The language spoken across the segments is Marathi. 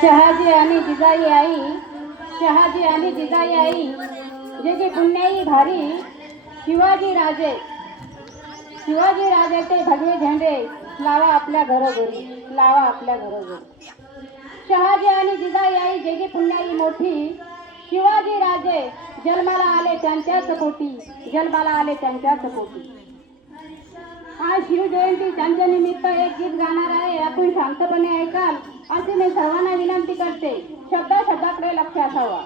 शहाजी आणि जिजाई आई जे जे पुण्याई भारी शिवाजी राजाचे भगवे झेंडे लावा आपल्या घरोघरी. शहाजी आणि जिजाई आई जे जे पुण्याई मोठी शिवाजी राजे जन्माला आले त्यांच्याच पोटी. आज शिवजयंती त्यांच्या निमित्त एक गीत गाणार आहे. आपण शांतपणे ऐकाल असे मी सर्वांना विनंती करते. शब्दाकडे लक्ष असावा.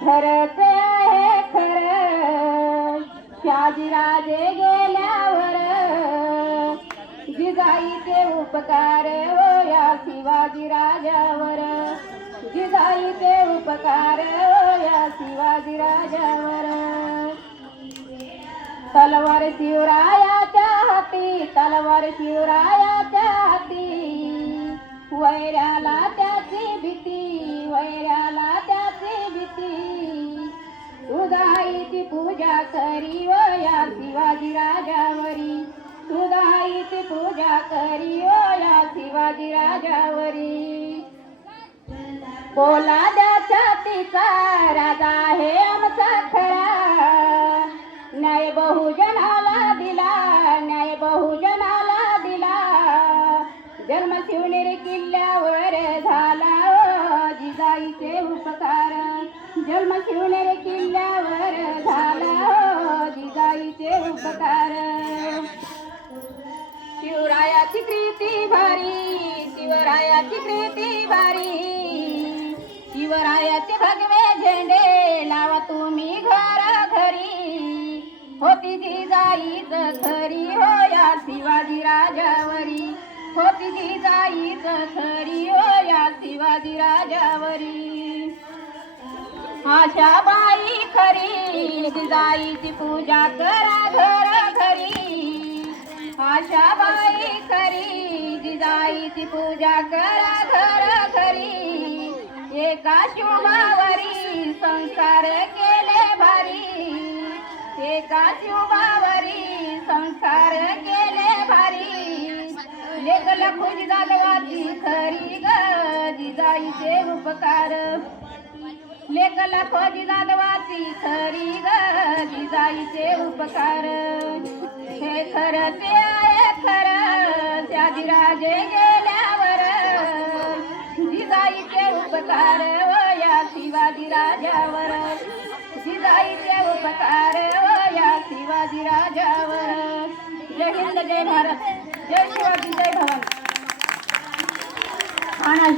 खरं ते आहे खरं शहाजीराजे गेल्यावर जिजाईचे उपकार हो या शिवाजी राजावर. तलवार शिवरायाच्या हाती वैऱ्याला त्याची भीती. तुझाईची पूजा करी व या शिवाजी राजावरी. पोलाद्याच्या तिचा राजा हे आमचा खरा. न्याय बहुजनाला दिला. जन्म शिवनेरी किल्ल्यावर झाला जिजाईचे उपकार. शिवरायाची कृती भारी. शिवरायाचे भगवे झेंडे लावा तुम्ही घरोघरी. होती जिजाईच खरी हो या शिवाजी राजावरी. आशाबाई खरी जिजाईची पूजा करा घरोघरी. एका शुभावरी संस्कार केले भारी. लेक लखुजी जाधवाची खरी ग जिजाईचे उपकार. हे खरं ते आहे खरं शहाजीराजे गेल्यावर जिजाईचे उपकार व या शिवाजी राजावर. जय हिंद, जय भारत, जय शिवाजी, जय भवानी.